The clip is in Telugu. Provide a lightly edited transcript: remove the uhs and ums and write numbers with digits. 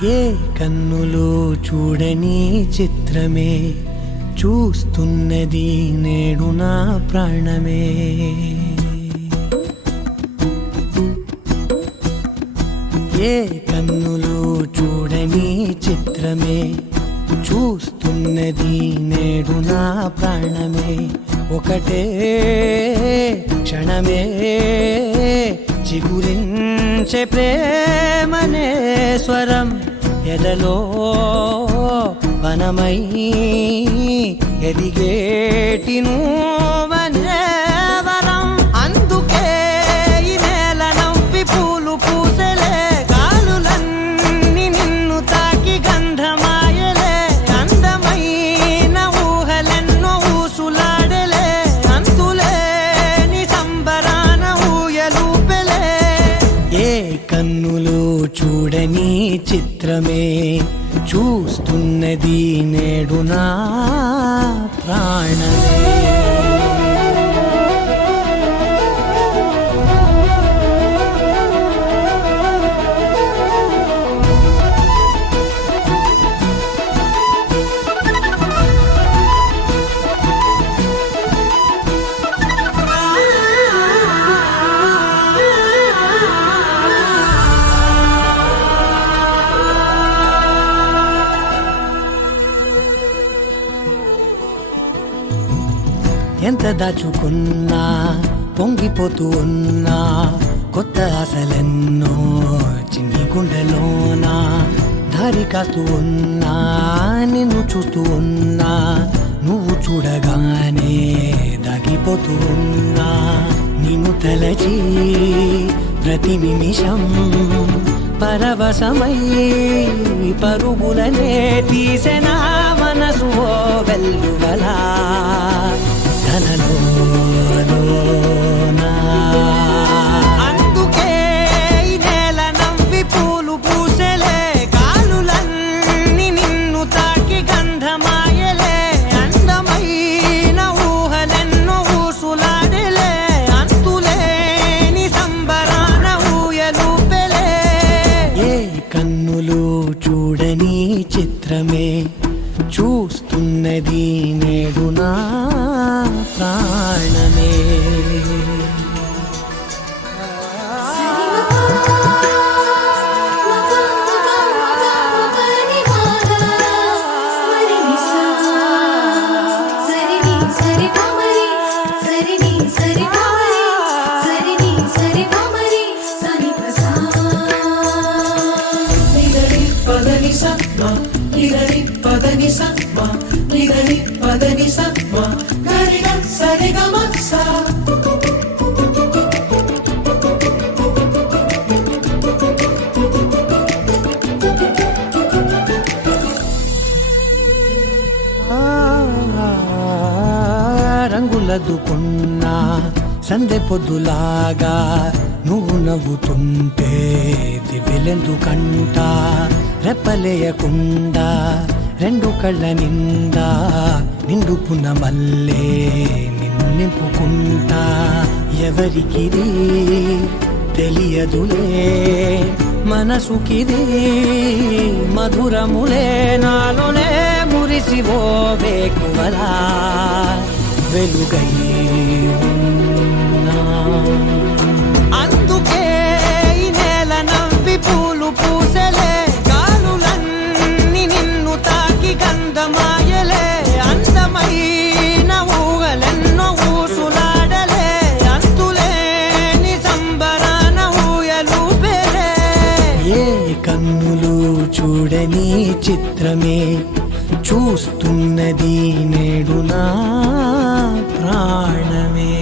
ఏ కన్నులు చూడని చిత్రమే చూస్తున్నది నేడు నా ప్రాణమే. ఏ కన్నులు చూడని చిత్రమే చూస్తున్నది నేడు నా ప్రాణమే. ఒకటే క్షణమే చిగురించే ప్రేమనే స్వరం ఎదలో వనమై ఎదిగేటి నువ్వనే వరం. అందుకే ఈ నేల నవ్వి పూలు పూసెలే, గాలులన్నీ నిన్ను తాకి గంధమాయలే. అందమైన ఊహలెన్నో ఊసులాడలే, అంతులేని సంబరాన ఊయలూపెలే. ఏ కన్నులు చూడని చిత్రమే చూస్తున్నది నేడు నా ప్రాణమే. ఎంత దాచుకున్నా పొంగిపోతూ ఉన్నా, కొత్త ఆశలెన్నో చిన్ని గుండెలోనా. దారి కాస్తూ ఉన్నా, నిన్ను చూస్తూ ఉన్నా, నువ్వు చూడగానే దాగిపోతూ ఉన్నా. నిన్ను తలచి ప్రతి నిమిషం పరవశమై పరుగులనే తీసెనా మనసు ఓ వెల్లువలా. అందుకే ఈ నేల నవ్వి పూలు పూసెలే, గాలులన్నీ నిన్ను తాకి గంధమాయలే. అందమైన ఊహలెన్నో ఊసులాడలే, అంతులేని సంబరాన ఊయలూపెలే. ఏ కన్నులు చూడని చిత్రమే చూస్తున్నది నేడు నా ప్రాణమే. రంగులదుకున్నా సందె పొద్దులాగా నువ్వు నవ్వుతుంటే దివ్వెలెందుకంట. రెప్పలేయకుండా రెండు కళ్ళ నిండా నిండుకున్న మల్లే నిన్ను నింపుకుంటా. ఎవరికిది తెలియదులే మనసుకిది మధురములే, నాలోనే మురిసివో వేకువలా వెలుగై ఉన్నా. అందుకే ఈ నేల నవ్వి పూలు పూసెలే, గాలులన్నీ నిన్ను తాకి గంధమాయలే. అందమైన ఊహలెన్నో ఊసులాడలే, అంతులేని సంబరాన ఊయలూపెలే. ఏ కన్నులు చూడని చిత్రమే చూస్తున్నది నేడు నా ప్రాణమే.